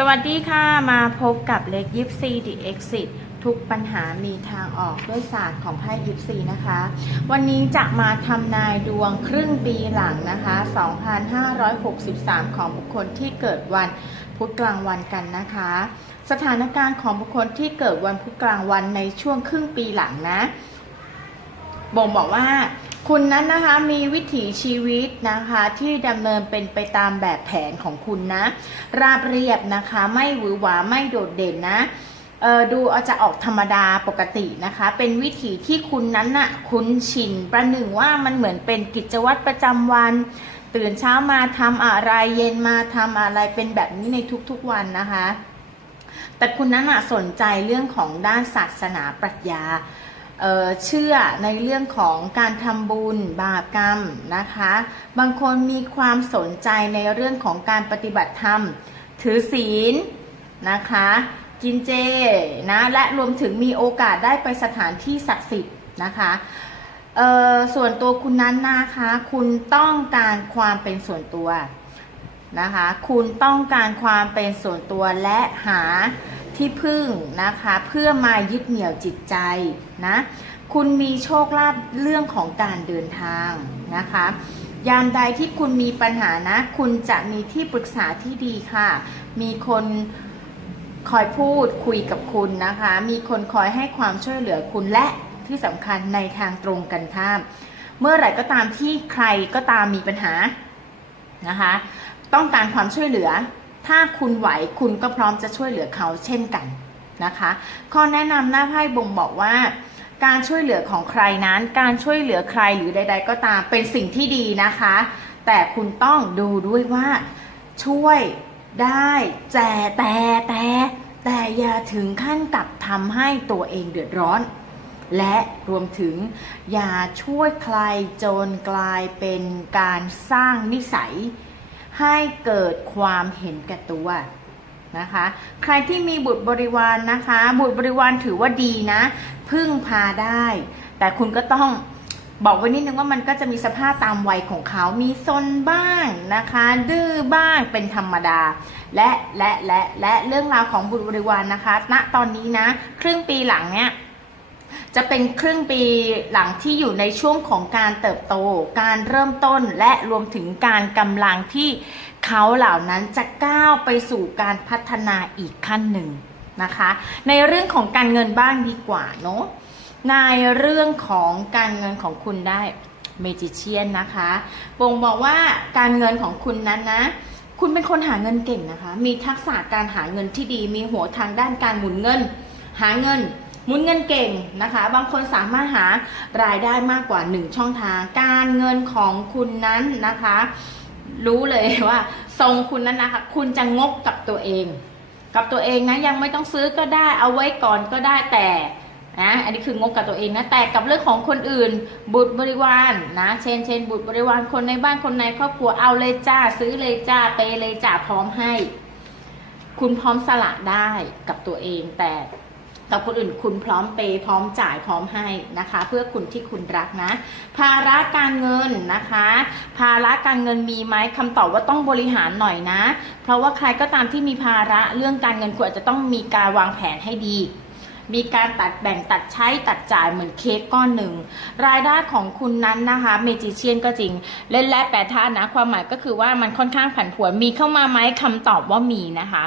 สวัสดีค่ะ มาพบกับเล็กยิปซีดีเอ็กซิทุกปัญหามีทางออกด้วยศาสตร์ของไพ่ยิปซีนะคะ วันนี้จะมาทำนายดวงครึ่งปีหลังนะคะ 2563 ของบุคคลที่เกิดวันพุธกลางวันกันนะคะ สถานการณ์ของบุคคลที่เกิดวันพุธกลางวันในช่วงครึ่งปีหลังนะ บ่งบอกว่า คุณนั้นนะคะมีวิถีชีวิตนะคะที่ดำเนินเป็นไปตามแบบแผนของคุณนะ ราบเรียบนะคะไม่หวือหวาไม่โดดเด่นนะเออดูอาจะออกธรรมดาปกตินะคะ เป็นวิถีที่คุณนั้นน่ะคุ้นชินประหนึ่งว่ามันเหมือนเป็นกิจวัตรประจำวัน ตื่นเช้ามาทำอะไรเย็นมาทำอะไรเป็นแบบนี้ในทุกๆวันนะคะ แต่คุณนั้นน่ะสนใจเรื่องของด้านศาสนาปรัชญา เชื่อในเรื่องของการทำบุญบาปกรรมนะคะ บางคนมีความสนใจในเรื่องของการปฏิบัติธรรม ถือศีลนะคะ กินเจนะและรวมถึงมีโอกาสได้ไปสถานที่ศักดิ์สิทธิ์นะคะส่วนตัวคุณนั้นนะคะ คุณต้องการความเป็นส่วนตัวนะคะ คุณต้องการความเป็นส่วนตัวและหา ที่พึ่งนะคะ เพื่อมายึดเหนี่ยวจิตใจนะ คุณมีโชคลาภเรื่องของการเดินทางนะคะ ยามใดที่คุณมีปัญหานะ คุณจะมีที่ปรึกษาที่ดีค่ะ มีคนคอยพูดคุยกับคุณนะคะ มีคนคอยให้ความช่วยเหลือคุณและที่สำคัญในทางตรงกันข้าม เมื่อไหร่ก็ตามที่ใครก็ตามมีปัญหานะคะ ต้องการความช่วยเหลือ ถ้าคุณไหวคุณก็พร้อมจะช่วยเหลือเขาเช่นกันนะคะข้อแนะนำหน้าไพ่บ่งบอกว่า การช่วยเหลือของใครนั้น การช่วยเหลือใครหรือใด ๆ ก็ตามเป็นสิ่งที่ดีนะคะ แต่คุณต้องดูด้วยว่าช่วยได้แต่แต่แต่แต่อย่าถึงขั้นกับทำให้ตัวเองเดือดร้อน และรวมถึงอย่าช่วยใครจนกลายเป็นการสร้างนิสัย ให้เกิดความเห็นแก่ตัวนะคะ ใครที่มีบุตรบริวารนนะคะ บุตรบริวารถือว่าดีนะ พึ่งพาได้ แต่คุณก็ต้องบอกไว้นิดนึงว่ามันก็จะมีสภาพตามวัยของเขา มีซนบ้างนะคะ ดื้อบ้างเป็นธรรมดา และและและและเรื่องราวของบุตรบริวารนนะคะ ณ ตอนนี้นะ ครึ่งปีหลังเนี้ย จะเป็นครึ่งปีหลังที่อยู่ในช่วงของการเติบโต การเริ่มต้นและรวมถึงการกำลังที่เขาเหล่านั้นจะก้าวไปสู่การพัฒนาอีกขั้นหนึ่งนะคะ ในเรื่องของการเงินบ้างดีกว่าเนาะในเรื่องของการเงินของคุณได้เมจิเชียนนะคะบ่งบอกว่าการเงินของคุณนั้นนะ คุณเป็นคนหาเงินเก่งนะคะ มีทักษะการหาเงินที่ดี มีหัวทางด้านการหมุนเงิน หาเงิน มุนเงินเก่งนะคะ บางคนสามารถหารายได้มากกว่า 1 ช่องทาง การเงินของคุณนั้นนะคะ รู้เลยว่าทรงคุณนั้นนะคะ คุณจะงกกับตัวเอง กับตัวเองนะยังไม่ต้องซื้อก็ได้เอาไว้ก่อนก็ได้แต่นะอันนี้คืองกกับตัวเองนะแต่กับเรื่องของคนอื่น บุตรบริวารนะเช่นเช่นบุตรบริวารคนในบ้านคนในครอบครัวเอาเลยจ้าซื้อเลยจ้าเปเลยจ้าพร้อมให้ คุณพร้อมสละได้กับตัวเองแต่ กับคนอื่นคุณพร้อมเปย์พร้อมจ่ายพร้อมให้นะคะ เพื่อคุณที่คุณรักนะ ภาระการเงินนะคะ ภาระการเงินมีไหมคำตอบว่าต้องบริหารหน่อยนะ เพราะว่าใครก็ตามที่มีภาระเรื่องการเงินคุณอาจจะต้องมีการวางแผนให้ดี มีการตัดแบ่งตัดใช้ตัดจ่ายเหมือนเค้กก้อนหนึ่ง รายได้ของคุณนั้นนะคะเมจิเชียนก็จริง เล่นแร่แปรธาตุนะ ความหมายก็คือว่ามันค่อนข้างผันผวนมีเข้ามาไหมคำตอบว่ามีนะคะ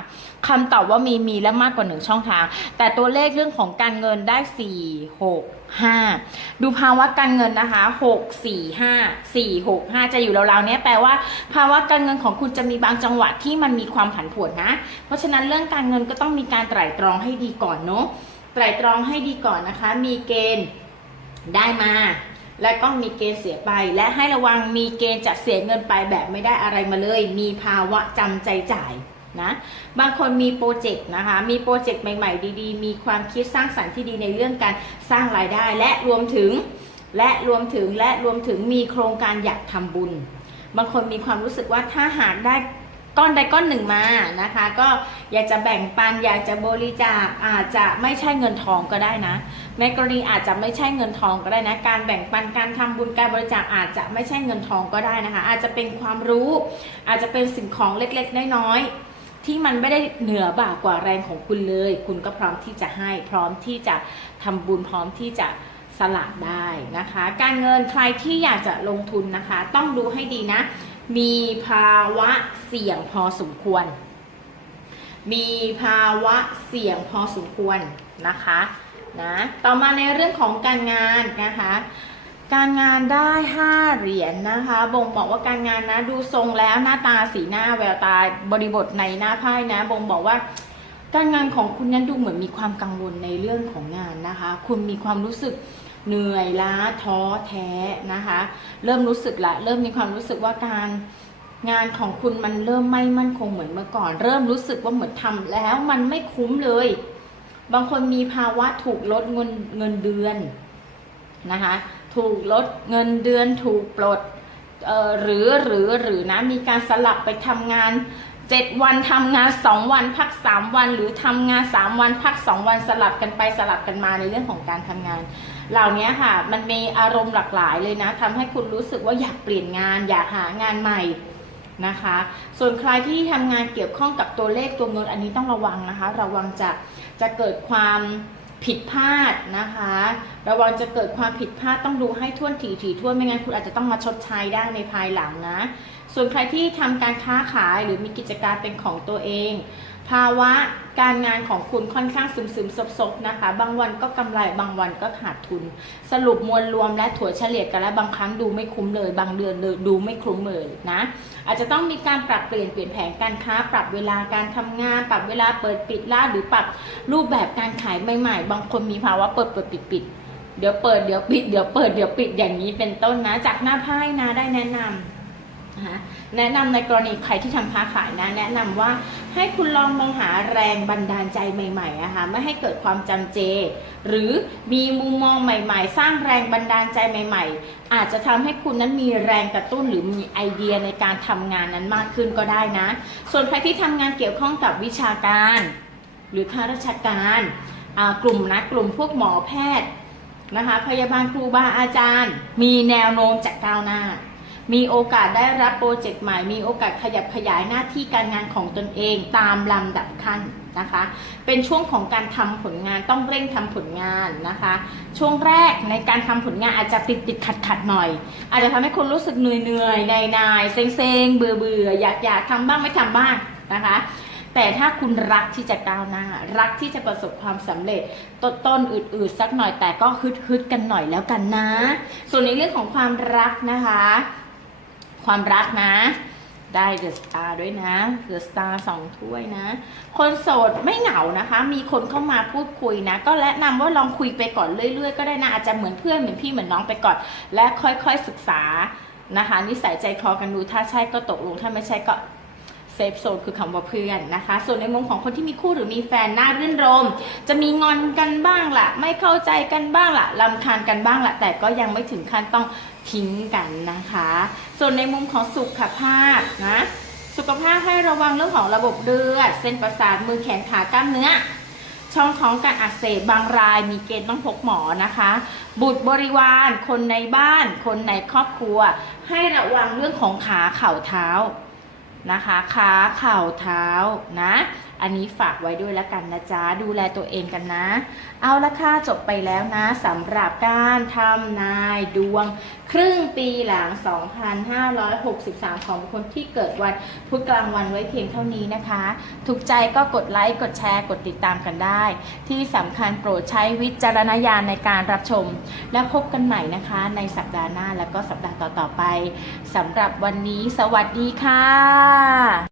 คำตอบว่ามีมีและมากกว่าหนึ่งช่องทาง แต่ตัวเลขเรื่องของการเงินได้4 6 5ดูภาวะการเงินนะคะ6 4 5 4 6 5จะอยู่ราวๆนี้แปลว่า ภาวะการเงินของคุณจะมีบางจังหวะที่มันมีความผันผวนนะ เพราะฉะนั้นเรื่องการเงินก็ต้องมีการไตร่ตรองให้ดีก่อนเนาะ ไตรตรองให้ดีก่อนนะคะ มีเกณฑ์ได้มา และก็มีเกณฑ์เสียไป และให้ระวังมีเกณฑ์จะเสียเงินไปแบบไม่ได้อะไรมาเลย มีภาวะจำใจจ่ายนะบางคนมีโปรเจกต์นะคะ มีโปรเจกต์ใหม่ๆ ดีๆ มีความคิดสร้างสรรค์ที่ดีในเรื่องการสร้างรายได้ และรวมถึงและรวมถึงและรวมถึงมีโครงการอยากทำบุญ บางคนมีความรู้สึกว่าถ้าหากได้ ก้อนใดก้อนหนึ่งมานะคะ ก็อยากจะแบ่งปันอยากจะบริจาคอาจจะไม่ใช่เงินทองก็ได้นะในกรณีอาจจะไม่ใช่เงินทองก็ได้นะ การแบ่งปันการทำบุญการบริจาคอาจจะไม่ใช่เงินทองก็ได้นะคะ อาจจะเป็นความรู้ อาจจะเป็นสิ่งของเล็กๆน้อยๆที่มันไม่ได้เหนือบ่ากว่าแรงของคุณเลย คุณก็พร้อมที่จะให้พร้อมที่จะทำบุญพร้อมที่จะสละได้นะคะ การเงินใครที่อยากจะลงทุนนะคะ ต้องดูให้ดีนะ มีภาวะเสี่ยงพอสมควร มีภาวะเสี่ยงพอสมควรนะคะนะต่อมาในเรื่องของการงานนะคะ การงานได้ 5 เหรียญนนะคะ บ่งบอกว่าการงานนะดูทรงแล้วหน้าตาสีหน้าแววตาบริบทในหน้าไพ่นะ บ่งบอกว่าการงานของคุณนั้นดูเหมือนมีความกังวลในเรื่องของงานนะคะ คุณมีความรู้สึก เหนื่อยล้าท้อแท้นะคะ เริ่มรู้สึกละเริ่มมีความรู้สึกว่าการงานของคุณมันเริ่มไม่มั่นคงเหมือนเมื่อก่อน เริ่มรู้สึกว่าเหมือนทำแล้วมันไม่คุ้มเลย บางคนมีภาวะถูกลดเงินเงินเดือนนะคะ ถูกลดเงินเดือนถูกปลดเอ่อหรือหรือหรือนะมีการสลับไปทำงาน7วันทำงาน2วันพัก3วัน หรือทำงาน3วันพัก2วันสลับกันไปสลับกันมาในเรื่องของการทำงาน เหล่านี้ค่ะ มันมีอารมณ์หลากหลายเลยนะทำให้คุณรู้สึกว่าอยากเปลี่ยนงาน อยากหางานใหม่นะคะ ส่วนใครที่ทำงานเกี่ยวข้องกับตัวเลขตัวเงินอันนี้ต้องระวังนะคะ ระวังจะจะเกิดความผิดพลาดนะคะ ระวังจะเกิดความผิดพลาดต้องดูให้ท่วนถี่ถี่ถ้วนไม่งั้นคุณอาจจะต้องมาชดใช้ได้ในภายหลังนะ ส่วนใครที่ทำการค้าขายหรือมีกิจการเป็นของตัวเอง ภาวะการงานของคุณค่อนข้างซึมซึมซบซบๆนะคะ บางวันก็กำไรบางวันก็ขาดทุน สรุปมวลรวมและถั่วเฉลี่ยกันแล้วบางครั้งดูไม่คุ้มเลย บางเดือนดูไม่คุ้มเลยนะ อาจจะต้องมีการปรับเปลี่ยนเปลี่ยนแผนการค้า ปรับเวลาการทำงาน ปรับเวลาเปิดปิดร้านหรือปรับรูปแบบการขายใหม่ๆ บางคนมีภาวะเปิดเปิดปิดปิดเดี๋ยวเปิดเดี๋ยวปิดเดี๋ยวเปิดเดี๋ยวปิดอย่างนี้เป็นต้นนะ จากหน้าไพ่นะได้แนะนำ นะคะแนะนำในกรณีใครที่ทำค้าขายนะ แนะนำว่าให้คุณลองมองหาแรงบันดาลใจใหม่ๆนะคะไม่ให้เกิดความจำเจ หรือมีมุมมองใหม่ ๆ สร้างแรงบันดาลใจใหม่ ๆ อาจจะทำให้คุณนั้นมีแรงกระตุ้นหรือมีไอเดียในการทำงานนั้นมากขึ้นก็ได้นะ ส่วนใครที่ทำงานเกี่ยวข้องกับวิชาการ หรือข้าราชการกลุ่มนะกลุ่มพวกหมอแพทย์นะคะพยาบาลครูบาอาจารย์ มีแนวโน้มจะก้าวหน้า มีโอกาสได้รับโปรเจกต์ใหม่ มีโอกาสขยับขยายหน้าที่การงานของตนเองตามลำดับขั้นนะคะ เป็นช่วงของการทำผลงานต้องเร่งทำผลงานนะคะ ช่วงแรกในการทำผลงานอาจจะติดติดขัดขัดหน่อย อาจจะทำให้คุณรู้สึกเหนื่อยเหนื่อยนายนายเซ็งเซ็งเบื่อเบื่ออยากอยากทำบ้างไม่ทำบ้างนะคะแต่ถ้าคุณรักที่จะก้าวหน้า รักที่จะประสบความสำเร็จต้นต้นอืดๆสักหน่อยแต่ก็ฮึดฮึดๆกันหน่อยแล้วกันนะ ส่วนในเรื่องของความรักนะคะ ความรักนะ ได้เดอะสตาร์ด้วยนะเดอะสตาร์สองถ้วยนะ คนโสดไม่เหงานะคะ มีคนเข้ามาพูดคุยนะ ก็แนะนำว่าลองคุยไปก่อนเรื่อยๆ ก็ได้นะ อาจจะเหมือนเพื่อนเหมือนพี่เหมือนน้องไปก่อน และค่อยๆศึกษานะคะนิสัยใจคอกันดูถ้าใช่ก็ตกลงถ้าไม่ใช่ก็ ฟโซนคือคำว่าเพื่อนนะคะ ส่วนในมุมของคนที่มีคู่หรือมีแฟนน่ารื่นรม จะมีงอนกันบ้างละไม่เข้าใจกันบ้างละลำคาญกันบ้างละแต่ก็ยังไม่ถึงขั้นต้องทิ้งกันนะคะ ส่วนในมุมของสุขภาพนะสุขภาพให้ระวังเรื่องของระบบเลือด เส้นประสาทมือแขนขากล้ามเนื้อช่องท้องการอักเสบบางรายมีเกณฑ์ต้องพบหมอนะคะ บุตรบริวาร คนในบ้าน คนในครอบครัว ให้ระวังเรื่องของขาเข่าเท้า นะคะ ขาเข่าเท้านะ อันนี้ฝากไว้ด้วยแล้วกันนะจ๊ะ ดูแลตัวเองกันนะ เอาละค่ะจบไปแล้วนะสำหรับการทำนายดวง ครึ่งปีหลัง 2563 ของคนที่เกิดวันพุธกลางวันไว้เพียงเท่านี้นะคะ ถูกใจก็กดไลค์ กดแชร์ กดติดตามกันได้ ที่สำคัญโปรดใช้วิจารณญาณในการรับชม และพบกันใหม่นะคะ ในสัปดาห์หน้าและก็สัปดาห์ต่อๆไปสำหรับวันนี้สวัสดีค่ะ